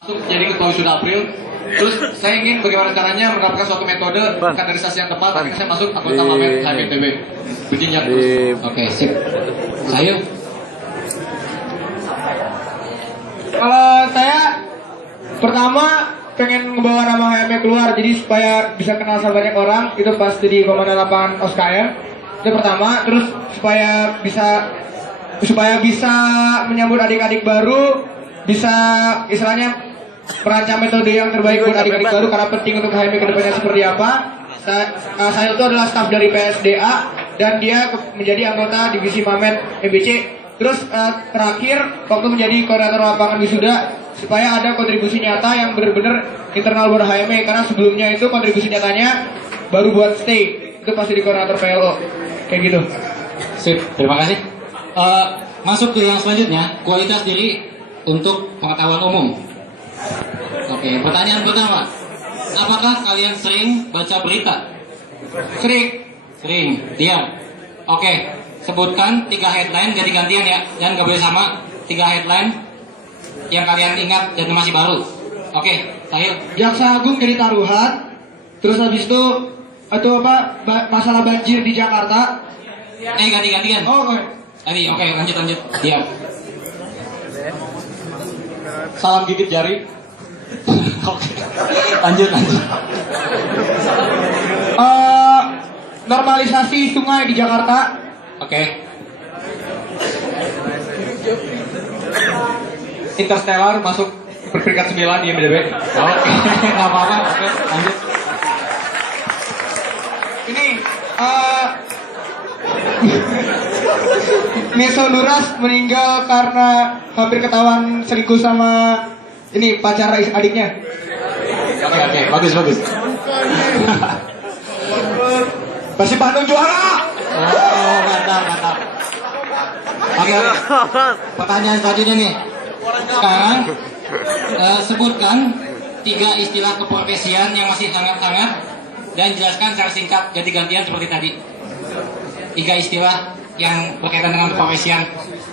jadi ketua wisuda April. Terus saya ingin bagaimana caranya menerapkan suatu metode kaderisasi yang tepat ketika saya masuk anggota Mamet HMTB. Berjinjang terus. Oke, sip. Saya Kalau saya pertama pengen ngebawa nama HM keluar, jadi supaya bisa kenal sama banyak orang itu pas jadi komandan lapangan OSKM. Itu pertama, terus supaya bisa menyambut adik-adik baru, bisa istilahnya merancang metode yang terbaik buat adik-adik baru karena penting untuk HM ke depannya seperti apa. Saya itu adalah staf dari PSDA dan dia menjadi anggota divisi Mamet MBC. Terus terakhir waktu menjadi koordinator lapangan wisuda supaya ada kontribusi nyata yang benar-benar internal buat HME karena sebelumnya itu kontribusi nyatanya baru buat stay itu pasti di koordinator PLO kayak gitu. sip, terima kasih. Masuk ke yang selanjutnya, kualitas diri untuk pengetahuan umum. Oke, pertanyaan pertama. Apakah kalian sering baca berita? Sering. Diam. Oke, sebutkan 3 headline ganti-gantian ya, dan gak boleh sama. 3 headline yang kalian ingat dan masih baru. Oke, Tahil. Jaksa Agung jadi taruhan. Terus habis itu masalah banjir di Jakarta. Ganti-gantian. Oh, oke. Tadi, oke, lanjut. Diam. Salam gigit jari. Oke. Lanjut. Normalisasi sungai di Jakarta. Oke. Interstellar masuk peringkat 9 di IMDb. Oke, nggak apa-apa. Oke, lanjut. Ini Neso Nuras meninggal karena hampir ketahuan selingkuh sama ini pacar adiknya. Oke, bagus. Persib Bandung juara. Oh, mantap. Oke. Pertanyaan selanjutnya nih. Sekarang sebutkan 3 istilah keprofesian yang masih hangat-hangat dan jelaskan secara singkat ganti-gantian seperti tadi. 3 istilah yang berkaitan dengan keprofesian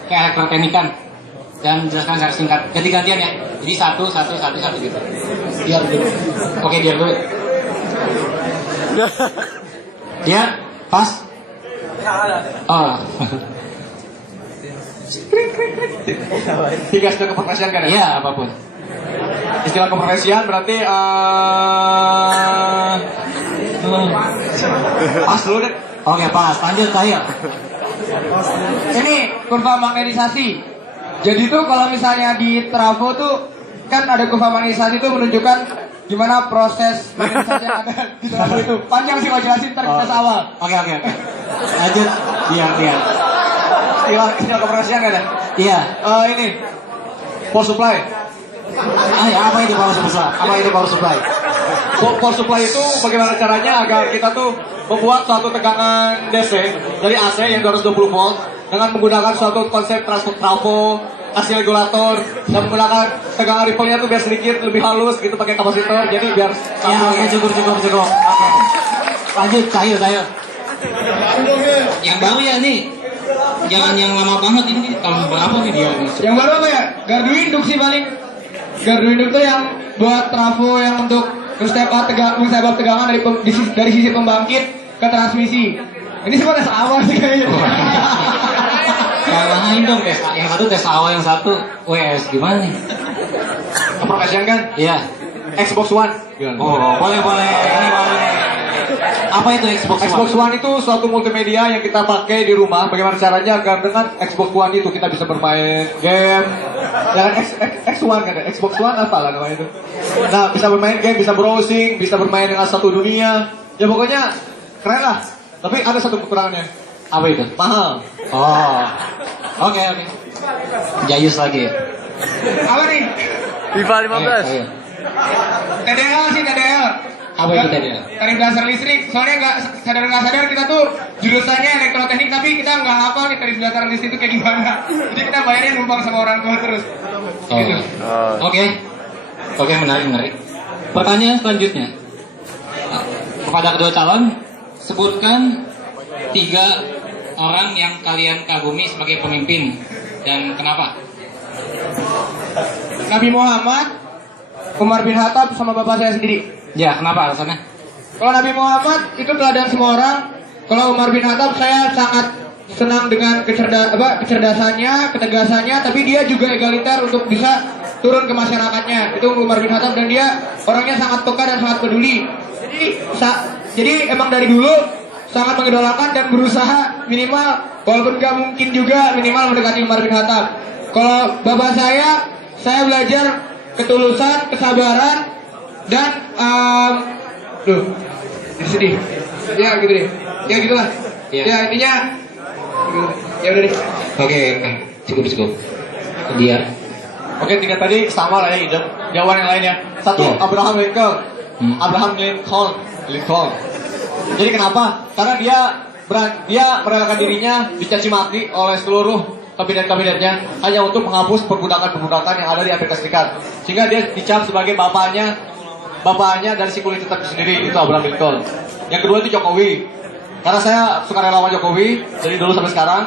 keelektroteknikan dan jelaskan secara singkat ganti-gantian ya. Jadi satu gitu. Biar dulu. Oke, biar dulu. Biar pas. Oh. 3 istilah keprofesian kan ya? Iya, apapun. Istilah keprofesian berarti pas dulu deh. Oke, pas. Lanjut saya. Ini kurva magnetisasi. Jadi tuh kalau misalnya di trafo tuh kan ada kurva magnetisasi tuh menunjukkan gimana proses magnetisasi yang ada di trafo itu. Panjang sih kalau jelasin ntar kita awal. Oke. Lanjut. Iya. Istilah keprofesian kan ya? Iya. Ini power supply. Apa itu power supply? Power supply itu bagaimana caranya agar kita tuh membuat suatu tegangan DC dari AC yang 220 volt dengan menggunakan suatu konsep trafo, AC regulator dan menggunakan tegangan ripple-nya tuh biar sedikit lebih halus gitu pakai kapasitor jadi biar Oke, cukup. Oke. Lanjut, saya. Yang baru ya nih. Jangan yang lama banget ini tahun berapa nih dia? Yang baru apa ya? Gardu induk sih paling. Gardu induk tuh yang buat trafo yang untuk mensebab tegangan dari sisi pembangkit ke transmisi. Ini semua tes awal sih kayaknya. Yang lain dong tes. Yang satu tes awal, yang satu WS gimana nih? keprofesian kan? Iya. Xbox One. Oh, boleh. Ini boleh. Apa itu Xbox One? Xbox One itu suatu multimedia yang kita pakai di rumah. Bagaimana caranya agar dengan Xbox One itu kita bisa bermain game. Jangan X1 kan? Xbox One apa lah namanya itu? Nah, bisa bermain game, bisa browsing, bisa bermain dengan satu dunia. Ya pokoknya keren lah. Tapi ada satu kekurangannya. Apa itu? Mahal. Oh. Oke. Jayus lagi. Apa nih? FIFA 15. Ayo. TDL sih TDL. Apa itu tadi? Tarif dasar listrik. Soalnya nggak sadar kita tuh jurusannya elektroteknik tapi kita nggak hafal nih tarif dasar listrik itu kayak gimana. Jadi kita bayarnya numpang sama orang tua terus. Gitu. Oke, menarik. Pertanyaan selanjutnya. Kepada kedua calon, sebutkan 3 orang yang kalian kagumi sebagai pemimpin dan kenapa? Nabi Muhammad, Umar bin Khattab sama bapak saya sendiri. Ya, kenapa alasannya? Kalau Nabi Muhammad itu teladan semua orang. Kalau Umar bin Khattab saya sangat senang dengan kecerdasannya, ketegasannya, tapi dia juga egaliter untuk bisa turun ke masyarakatnya. Itu Umar bin Khattab, dan dia orangnya sangat peka dan sangat peduli. Jadi emang dari dulu sangat mengidolakan dan berusaha minimal, walaupun gak mungkin juga, minimal mendekati Umar bin Khattab. Kalau bapak saya belajar ketulusan, kesabaran, dan sedih. Ya gitu deh. Ya gitulah. Iya. Ya intinya. Ya udah deh. Oke, cukup. Dia. Oke, tiga tadi sama lah ya ide. Jawaban yang lainnya. Satu, Iya. Abraham Lincoln. Abraham Lincoln. Jadi kenapa? Karena dia merelakan dirinya dicaci maki oleh seluruh kabinet-kabinetnya hanya untuk menghapus perbudakan-perbudakan yang ada di Amerika Serikat. Sehingga dia dicap sebagai bapaknya dari si kulit hitam sendiri, itu Abraham Lincoln. Yang kedua itu Jokowi. Karena saya suka relawan Jokowi dari dulu sampai sekarang.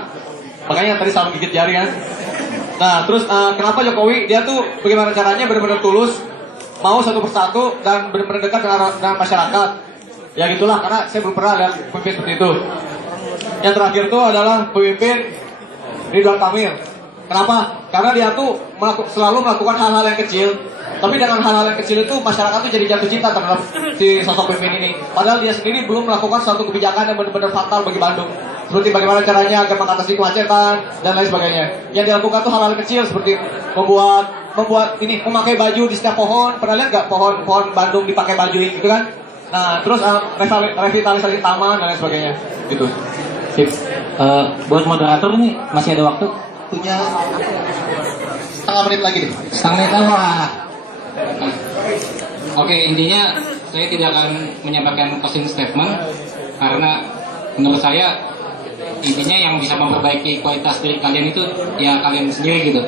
Makanya tadi selalu gigit jari kan. Nah, terus kenapa Jokowi? Dia tuh bagaimana caranya benar-benar tulus, mau satu persatu dan benar-benar dekat dengan masyarakat. Ya gitulah, karena saya belum pernah lihat pemimpin seperti itu. Yang terakhir itu adalah pemimpin Ridwan Kamil. Kenapa? Karena dia tuh selalu melakukan hal-hal yang kecil, tapi dengan hal-hal yang kecil itu masyarakat tuh jadi jatuh cinta terhadap si sosok pemimpin ini. Padahal dia sendiri belum melakukan suatu kebijakan yang benar-benar fatal bagi Bandung. Seperti bagaimana caranya agar mengatasi kemacetan dan lain sebagainya. Yang dilakukan tuh hal-hal kecil seperti memakai baju di setiap pohon. Pernah lihat nggak pohon Bandung dipakai bajuin gitu kan? Nah, terus revitalisasi taman dan lain sebagainya. Gitu. Sip. Buat moderator nih masih ada waktu? Punya setengah menit lagi deh. Setengah menit lah. Oke, intinya saya tidak akan menyampaikan closing statement karena menurut saya intinya yang bisa memperbaiki kualitas diri kalian itu ya kalian sendiri gitu.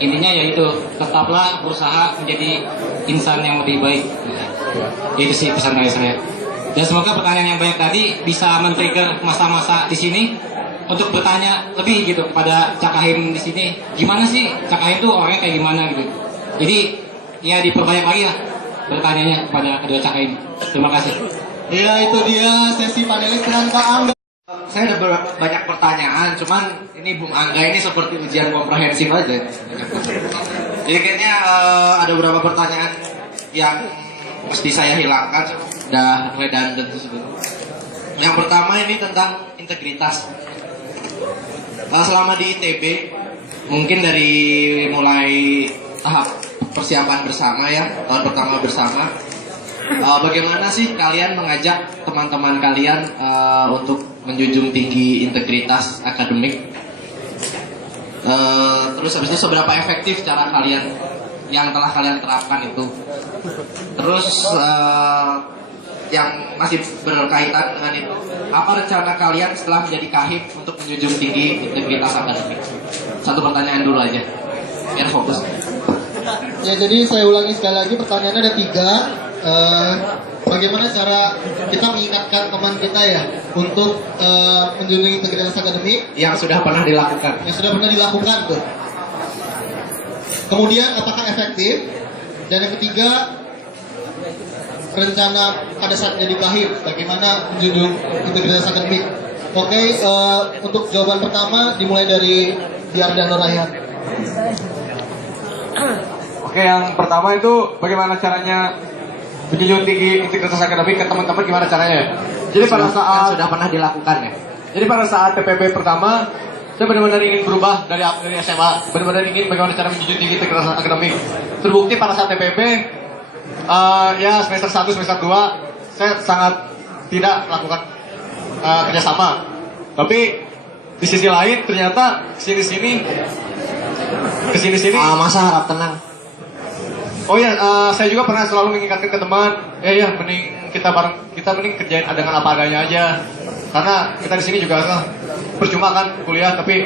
Intinya yaitu tetaplah berusaha menjadi insan yang lebih baik. Itu sih pesan dari saya. Dan semoga pertanyaan yang banyak tadi bisa men-trigger masa-masa di sini untuk bertanya lebih gitu kepada Cak Kahim di sini. Gimana sih Cak Kahim tuh orangnya kayak gimana gitu. Jadi ya diperbanyak lagi lah bertanyanya kepada kedua Cak Kahim. Terima kasih. Ya itu dia sesi panelis dengan Kak Angga. Saya ada banyak pertanyaan, cuman ini Bung Angga ini seperti ujian komprehensif aja. Jadi kayaknya ada beberapa pertanyaan yang mesti saya hilangkan, udah redundant tersebut. Yang pertama ini tentang integritas. Selama di ITB, mungkin dari mulai tahap persiapan bersama ya, tahun pertama bersama, bagaimana sih kalian mengajak teman-teman kalian untuk menjunjung tinggi integritas akademik? Terus habis itu seberapa efektif cara kalian yang telah kalian terapkan itu? Terus yang masih berkaitan dengan itu, apa rencana kalian setelah menjadi kahim untuk menjunjung tinggi integritas akademik? Satu pertanyaan dulu aja, biar fokus. Ya, jadi saya ulangi sekali lagi, pertanyaannya ada 3. Bagaimana cara kita mengingatkan teman kita ya untuk menjunjung integritas akademik Yang sudah pernah dilakukan. yang sudah pernah dilakukan tuh. Kemudian apakah efektif? Dan yang ketiga, rencana pada saat jadi kahim bagaimana menjunjung integritas akademik. Oke, untuk jawaban pertama dimulai dari Diardano Rayhan. Oke, yang pertama itu bagaimana caranya menjunjung tinggi integritas akademik ke teman-teman, gimana caranya? Jadi pada Yang saat sudah pernah dilakukan ya. Jadi pada saat TPB pertama, saya benar-benar ingin berubah dari SMA, benar-benar ingin bagaimana cara menjunjung tinggi integritas akademik. Terbukti pada saat TPB, ya semester 1, semester 2, saya sangat tidak melakukan kerjasama. Tapi di sisi lain ternyata kesini-sini, Masa harap tenang. oh ya, saya juga pernah selalu mengingatkan ke teman, ya mending kita mending kerjain dengan apa adanya aja. Karena kita di sini juga percuma kan kuliah, tapi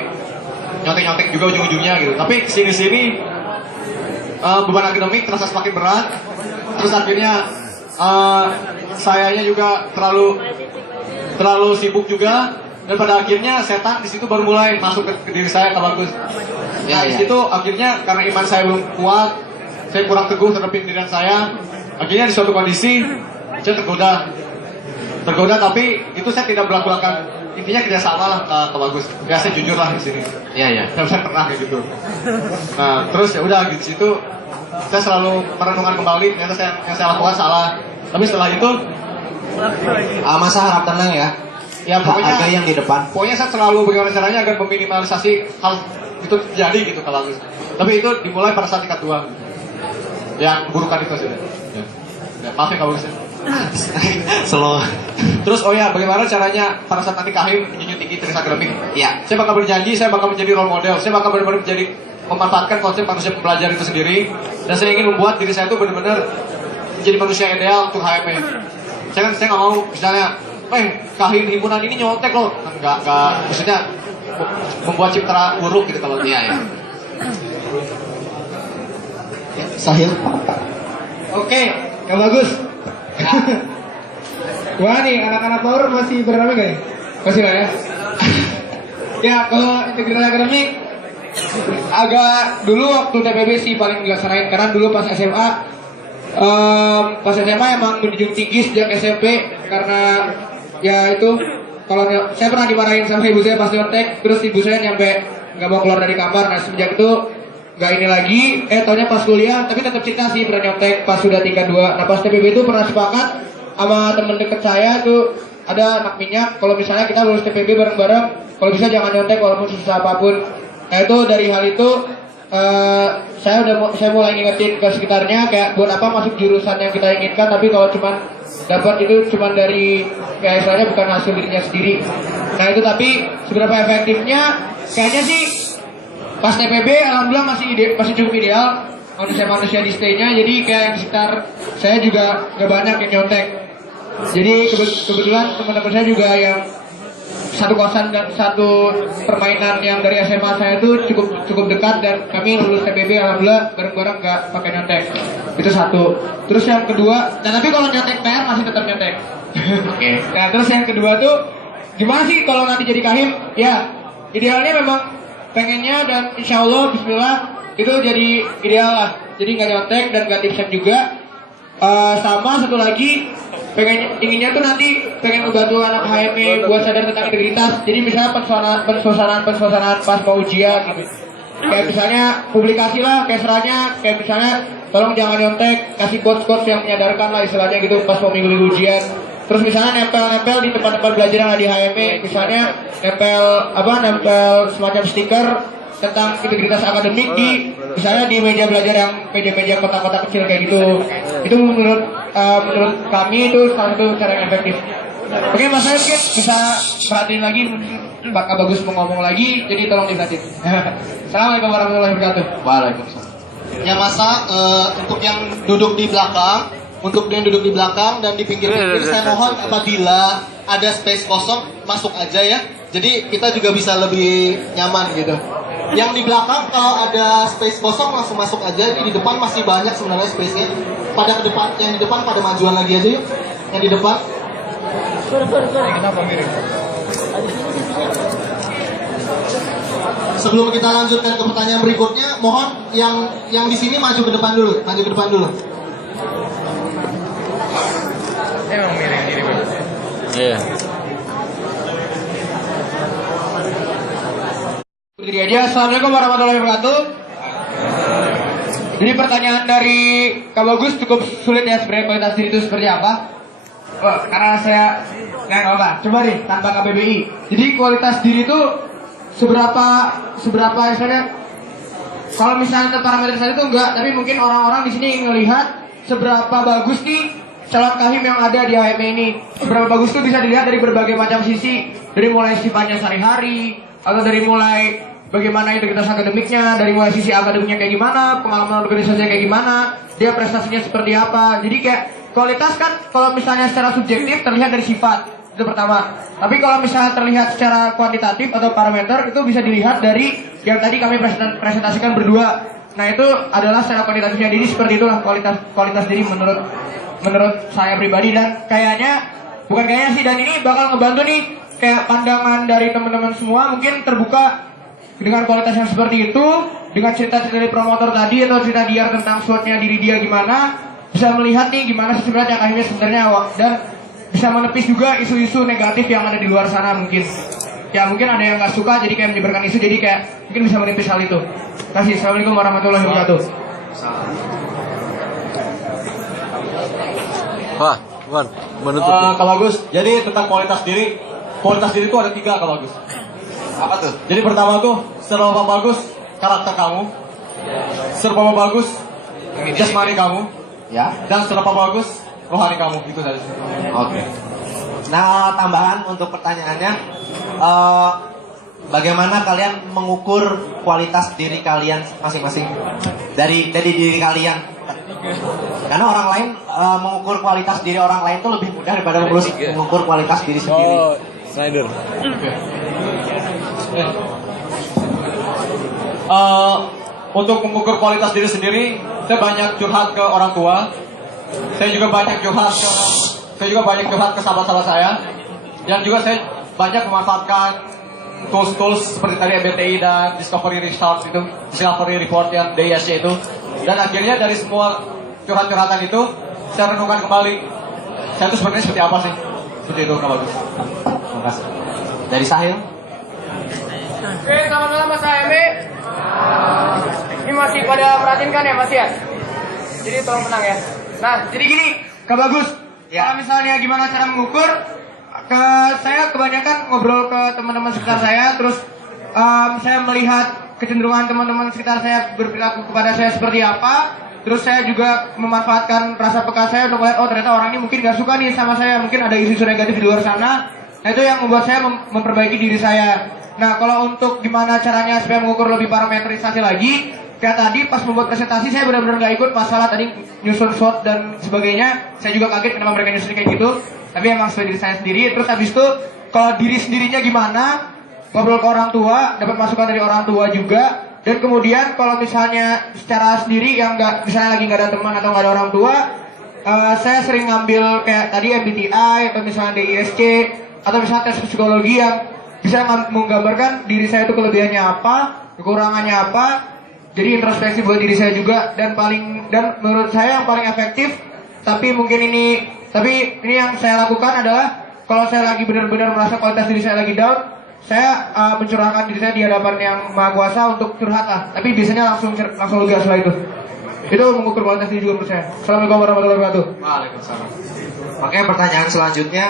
nyontek-nyontek juga ujung-ujungnya gitu. Tapi kesini-sini beban akademik terasa semakin berat. Terus akhirnya sayanya juga terlalu sibuk juga. Dan pada akhirnya setan di situ baru mulai masuk ke diri saya, Kak Bagus. Nah, di situ akhirnya karena iman saya belum kuat, saya kurang teguh terhadap pimpinan saya. Akhirnya di suatu kondisi saya tergoda tapi itu saya tidak melakukan intinya kerjasama lah ke Bagus. Ya saya jujur lah di sini. Iya. Saya pernah kayak gitu. Nah terus ya udah di situ saya selalu merenungkan kembali ternyata yang saya lakukan salah. Tapi setelah itu Masa harap tenang ya. ya pokoknya Harga yang di depan. pokoknya saya selalu bagaimana caranya agar meminimalisasi hal itu terjadi gitu kalau Bagus. Tapi itu dimulai pada saat tingkat 2 yang burukan itu sih. Ya, maaf ya kalau bisa. Slow. Terus oh ya, bagaimana caranya pada saat nanti Kahim menjunjung tinggi tulis akademik? Iya. Saya bakal berjanji, saya bakal menjadi role model. Saya bakal benar-benar menjadi memanfaatkan konsep manusia pembelajar itu sendiri. Dan saya ingin membuat diri saya itu benar-benar menjadi manusia ideal untuk HME. Saya nggak mau misalnya, Kahim himpunan ini nyontek loh. Enggak, maksudnya membuat citra buruk gitu kalau Iya. Sahil. Oke, yang bagus. Wah nih, anak-anak power masih bernama gak nih? Masih lah ya. Ya, kalau integritas akademik agak dulu waktu TPB sih paling dilaksanain karena dulu pas SMA emang menjunjung tinggi sejak SMP karena ya itu kalau saya pernah dimarahin sama ibu saya pas nyontek, terus ibu saya nyampe nggak mau keluar dari kamar. Nah semenjak itu nggak ini lagi, taunya pas kuliah, tapi tetap cerita sih pernah nyontek pas sudah tingkat 2. Nah pas TPB itu pernah sepakat sama temen deket saya tuh ada anak minyak, kalau misalnya kita lulus TPB bareng-bareng, kalau bisa jangan nyontek walaupun susah apapun. Nah itu dari hal itu saya mulai ngingetin ke sekitarnya kayak buat apa masuk jurusan yang kita inginkan, tapi kalau cuman dapat itu cuman dari kayak istilahnya bukan hasil dirinya sendiri. Nah itu tapi seberapa efektifnya kayaknya sih pas TPB alhamdulillah masih cukup ideal manusia di stay-nya, jadi kayak yang sekitar saya juga gak banyak yang nyontek. Jadi kebetulan teman-teman saya juga yang satu kosan dan satu permainan yang dari SMA saya itu cukup dekat dan kami lulus TPB alhamdulillah bareng-bareng gak pakai nyontek. Itu satu. Terus yang kedua, dan tapi kalau nyontek PR masih tetap nyontek. Oke. Nah terus yang kedua tuh gimana sih kalau nanti jadi Kahim? Ya idealnya memang pengennya dan insya Allah Bismillah itu jadi ideal lah. Jadi nggak nyontek dan nggak tipsnya juga. Sama satu lagi inginnya tuh nanti pengen membantu anak HME buat sadar tentang integritas. Jadi misalnya pensuasanaan pas mau ujian gitu. Kayak misalnya publikasi lah keseranya, kayak misalnya tolong jangan nyontek, kasih quotes yang menyadarkan lah istilahnya gitu pas mau minggu ujian. Terus misalnya nempel di tempat-tempat belajar yang ada di HME, misalnya nempel semacam stiker tentang integritas akademik di misalnya di meja belajar yang meja-meja kotak-kotak kecil kayak gitu. Itu menurut kami itu salah satu cara yang efektif. Oke Mas Said mungkin bisa perhatiin lagi Pak Bagus mau ngomong lagi, jadi tolong diperhatiin. Assalamualaikum warahmatullahi wabarakatuh. Waalaikumsalam. Ya masa untuk yang duduk di belakang, dan di pinggir-pinggir saya mohon apabila ada space kosong masuk aja ya. Jadi kita juga bisa lebih nyaman gitu. Yang di belakang kalau ada space kosong langsung masuk aja. Di depan masih banyak sebenarnya space-nya. Pada ke depan, yang di depan pada majuan lagi aja yuk. Yang di depan. Sebelum kita lanjutkan ke pertanyaan berikutnya, mohon yang di sini maju ke depan dulu, Emang miring diri Iya. Berdiri aja. Assalamualaikum warahmatullahi wabarakatuh. Jadi pertanyaan dari Kak Bagus cukup sulit ya sebenarnya, kualitas diri itu seperti apa? Karena saya nggak apa. Coba deh tanpa KBBI. Jadi kualitas diri itu seberapa misalnya? Kalau misalnya parameter saya itu enggak, tapi mungkin orang-orang di sini ngelihat seberapa bagus nih calon Kahim yang ada di HME ini. Seberapa bagus itu bisa dilihat dari berbagai macam sisi, dari mulai sifatnya sehari-hari, atau dari mulai bagaimana integritas akademiknya, dari mulai sisi akademiknya kayak gimana, pengalaman organisasinya kayak gimana, dia prestasinya seperti apa. Jadi kayak kualitas kan kalau misalnya secara subjektif terlihat dari sifat, itu pertama. Tapi kalau misalnya terlihat secara kuantitatif atau parameter itu bisa dilihat dari yang tadi kami presentasikan berdua. Nah itu adalah secara kuantitatifnya diri seperti itulah kualitas diri menurut saya pribadi, dan bukan kayaknya sih, dan ini bakal ngebantu nih kayak pandangan dari teman-teman semua mungkin terbuka dengan kualitas yang seperti itu, dengan cerita-cerita dari promotor tadi atau cerita dia tentang SWOT-nya diri dia gimana, bisa melihat nih gimana sih sebenarnya akhirnya sebenarnya dan bisa menepis juga isu-isu negatif yang ada di luar sana mungkin. Ya mungkin ada yang nggak suka jadi kayak menyebarkan isu jadi kayak mungkin bisa menepis hal itu. Terima kasih. Assalamualaikum warahmatullahi wabarakatuh. Wah, Wan, menutup. Kak Bagus, jadi tentang kualitas diri itu ada 3 Kak Bagus. Apa tuh? Jadi pertama tuh seberapa bagus karakter kamu, seberapa bagus jasmani kamu, Ya. dan seberapa bagus rohani kamu, itu saja. Oke. Nah, tambahan untuk pertanyaannya, bagaimana kalian mengukur kualitas diri kalian masing-masing dari diri kalian? Karena orang lain mengukur kualitas diri orang lain itu lebih mudah daripada mengukur kualitas diri sendiri. Oh, Snyder. Untuk mengukur kualitas diri sendiri, saya banyak curhat ke orang tua. Saya juga banyak curhat ke sahabat-sahabat saya. Dan juga saya banyak memanfaatkan tools-tools seperti tadi MBTI dan Discovery Report yang DISC itu. Dan akhirnya dari semua curhat-curhatan itu, saya renungkan kembali. Saya itu sebenarnya seperti apa sih? Seperti itu, Kak Bagus. Terima kasih. Dari Sahil? Oke, selamat malam Mas Ame. Ini masih pada perhatiin kan ya Mas ya? Jadi tolong tenang ya. Nah, jadi gini, Kak Bagus. Ya. Kalau misalnya gimana cara mengukur, saya kebanyakan ngobrol ke teman-teman sekitar saya, terus saya melihat kecenderungan teman-teman sekitar saya berperilaku kepada saya seperti apa. Terus saya juga memanfaatkan rasa peka saya untuk melihat, oh ternyata orang ini mungkin gak suka nih sama saya, mungkin ada isu-isu negatif di luar sana. Nah itu yang membuat saya memperbaiki diri saya. Nah kalau untuk gimana caranya supaya mengukur lebih parametrisasi lagi, kayak tadi pas membuat presentasi saya benar-benar gak ikut masalah tadi nyusun SWOT dan sebagainya. Saya juga kaget kenapa mereka nyusun kayak gitu. Tapi emang sesuai diri saya sendiri. Terus habis itu kalau diri sendirinya gimana, ngobrol ke orang tua, dapat masukan dari orang tua juga. Dan kemudian kalau misalnya secara sendiri yang nggak, misalnya lagi nggak ada teman atau nggak ada orang tua, saya sering ngambil kayak tadi MBTI atau misalnya DISC atau misalnya tes psikologi yang bisa menggambarkan diri saya itu kelebihannya apa, kekurangannya apa. Jadi introspeksi buat diri saya juga dan menurut saya yang paling efektif. Tapi ini yang saya lakukan adalah kalau saya lagi benar-benar merasa kualitas diri saya lagi down, saya mencurahkan diri saya di hadapan yang Maha Kuasa untuk curhat lah. Tapi biasanya langsung lega setelah itu. Itu mengukur kualitas diri juga menurut saya. Assalamualaikum warahmatullahi wabarakatuh. Waalaikumsalam. Oke, pertanyaan selanjutnya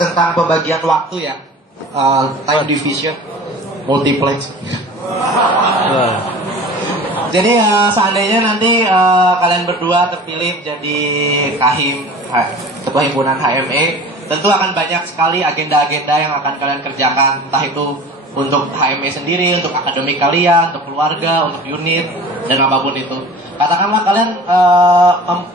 tentang pembagian waktu ya. Time division, multiplex. Jadi seandainya nanti kalian berdua terpilih menjadi ketua himpunan HME, tentu akan banyak sekali agenda-agenda yang akan kalian kerjakan, entah itu untuk HME sendiri, untuk akademik kalian, untuk keluarga, untuk unit, dan apapun itu. Katakanlah kalian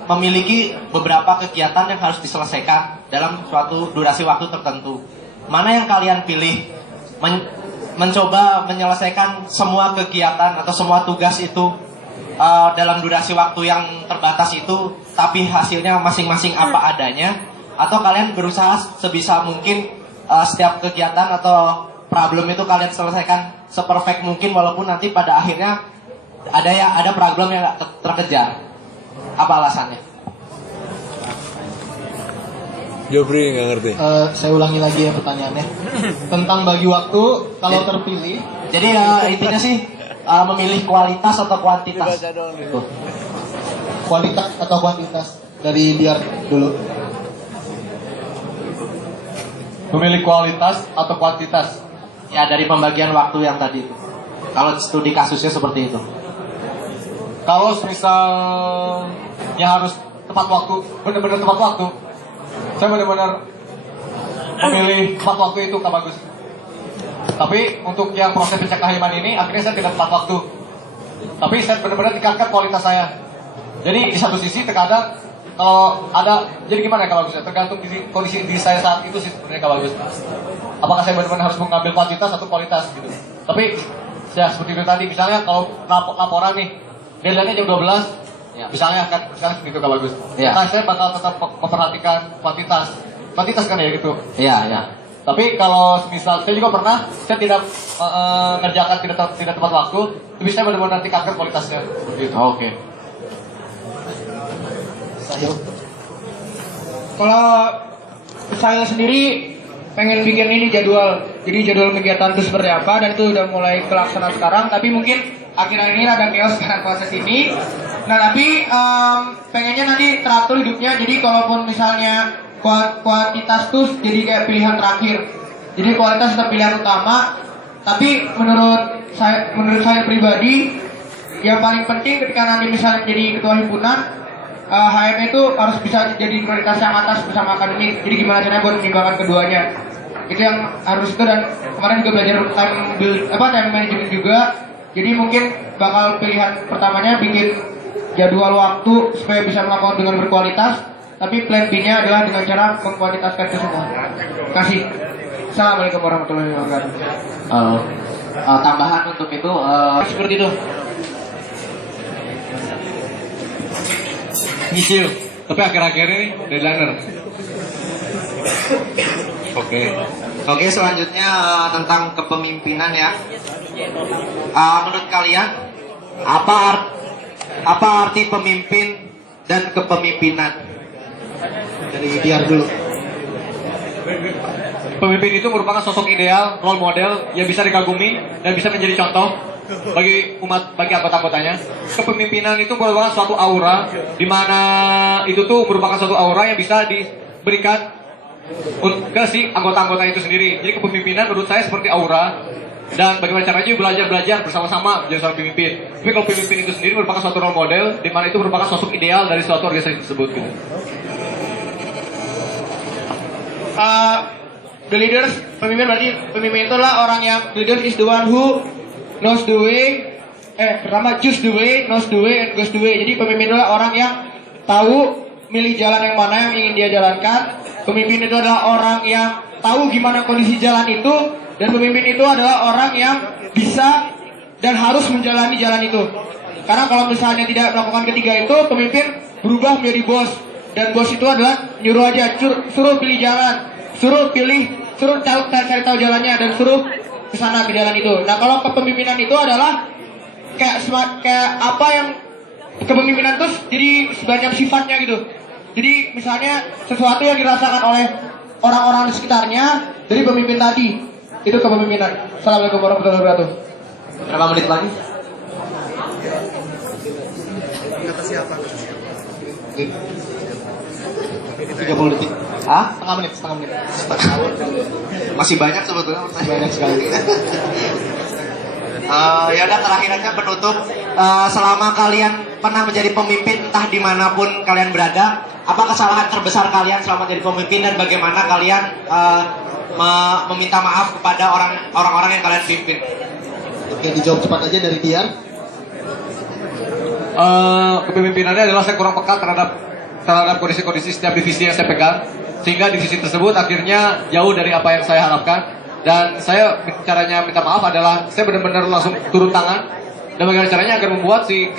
memiliki beberapa kegiatan yang harus diselesaikan dalam suatu durasi waktu tertentu. Mana yang kalian pilih? Mencoba menyelesaikan semua kegiatan atau semua tugas itu dalam durasi waktu yang terbatas itu, tapi hasilnya masing-masing apa adanya, atau kalian berusaha sebisa mungkin setiap kegiatan atau problem itu kalian selesaikan seperfect mungkin, walaupun nanti pada akhirnya ada problem yang terkejar. Apa alasannya? Jopri nggak ngerti. Saya ulangi lagi ya pertanyaannya. Tentang bagi waktu, kalau terpilih. Jadi intinya sih memilih kualitas atau kuantitas. Tuh. Kualitas atau kuantitas? Dari Diar dulu. Memilih kualitas atau kuantitas? Ya dari pembagian waktu yang tadi itu. Kalau studi kasusnya seperti itu. Kalau misalnya harus tepat waktu, benar-benar tepat waktu, saya benar-benar memilih tepat waktu itu, Kak Bagus. Tapi untuk yang proses pencegahan ini, akhirnya saya tidak tepat waktu. Tapi saya benar-benar tingkatkan kualitas saya. Jadi di satu sisi terkadang kalau ada, jadi gimana Kak Bagus? Tergantung kondisi diri saya saat itu sih sebenarnya Kak Bagus. Apakah saya benar-benar harus mengambil kuantitas atau kualitas gitu. Tapi ya seperti itu tadi, misalnya kalau laporan nih, deadline-nya jam 12, Ya. misalnya gitu Kak Bagus. Ya. Nah, saya bakal tetap memperhatikan kuantitas kan ya gitu. Iya, ya. Tapi kalau misal saya juga pernah, saya tidak ngerjakan tidak tepat waktu, tapi saya benar-benar tingkatkan kualitasnya. Gitu. Oke. Kalau saya sendiri pengen bikin ini jadwal, jadi jadwal kegiatan itu seperti apa, dan itu udah mulai kelaksanaan sekarang. Tapi mungkin akhir-akhir ini ada chaos karena proses ini. Nah tapi pengennya nanti teratur hidupnya. Jadi kalaupun misalnya kuantitas tuh jadi kayak pilihan terakhir. Jadi kualitas tetap pilihan utama. Tapi menurut saya pribadi, yang paling penting ketika nanti misalnya jadi ketua himpunan, HM itu harus bisa jadi prioritas yang atas bersama akademik. Jadi gimana caranya buat menyimbangkan keduanya? Itu yang harus itu. Dan kemarin juga belajar time management juga. Jadi mungkin bakal pilihan pertamanya bikin jadwal waktu supaya bisa melakukan dengan berkualitas. Tapi plan B-nya adalah dengan cara mengkualitaskan itu semua. Kasih. Assalamualaikum warahmatullahi wabarakatuh. Tambahan untuk itu Seperti itu. Nyicil. Tapi akhir-akhir ini deadliner. Oke, selanjutnya tentang kepemimpinan ya. Menurut kalian apa arti pemimpin dan kepemimpinan? Dari Diar dulu. Pemimpin itu merupakan sosok ideal, role model yang bisa dikagumi dan bisa menjadi contoh bagi anggota-anggotanya. Kepemimpinan itu merupakan suatu aura, di mana itu tuh merupakan suatu aura yang bisa diberikan ke si anggota-anggota itu sendiri. Jadi kepemimpinan menurut saya seperti aura, dan bagaimana caranya belajar bersama-sama menjadi seorang pemimpin. Tapi kalau pemimpin itu sendiri merupakan suatu role model, di mana itu merupakan sosok ideal dari suatu organisasi tersebut. Gitu. The leaders, pemimpin itu adalah orang yang the leader is the one who knows the way. Pertama choose the way, knows the way, and goes the way. Jadi pemimpin itu adalah orang yang tahu milih jalan yang mana yang ingin dia jalankan. Pemimpin itu adalah orang yang tahu gimana kondisi jalan itu, dan pemimpin itu adalah orang yang bisa dan harus menjalani jalan itu. Karena kalau misalnya tidak melakukan ketiga itu, pemimpin berubah menjadi bos. Dan bos itu adalah nyuruh aja, suruh pilih jalan, suruh cari tahu jalannya, dan suruh ke sana ke jalan itu. Nah kalau kepemimpinan itu adalah kayak apa yang kepemimpinan itu jadi sebanyak sifatnya gitu. Jadi misalnya sesuatu yang dirasakan oleh orang-orang di sekitarnya dari pemimpin tadi, itu kepemimpinan. Assalamualaikum warahmatullahi wabarakatuh. Berapa menit lagi? Kata siapa? 30 detik. Setengah menit. Masih banyak sebetulnya. Banyak sekali. Ya udah, terakhir aja penutup. Selama kalian pernah menjadi pemimpin, entah dimanapun kalian berada, apa kesalahan terbesar kalian selama menjadi pemimpin, dan bagaimana kalian meminta maaf kepada orang-orang yang kalian pimpin? Oke, dijawab cepat aja dari Diar. Kepemimpinannya adalah saya kurang peka terhadap kondisi-kondisi setiap divisi yang saya pegang, sehingga divisi tersebut akhirnya jauh dari apa yang saya harapkan. Dan saya caranya minta maaf adalah saya benar-benar langsung turun tangan, dan bagaimana caranya agar membuat si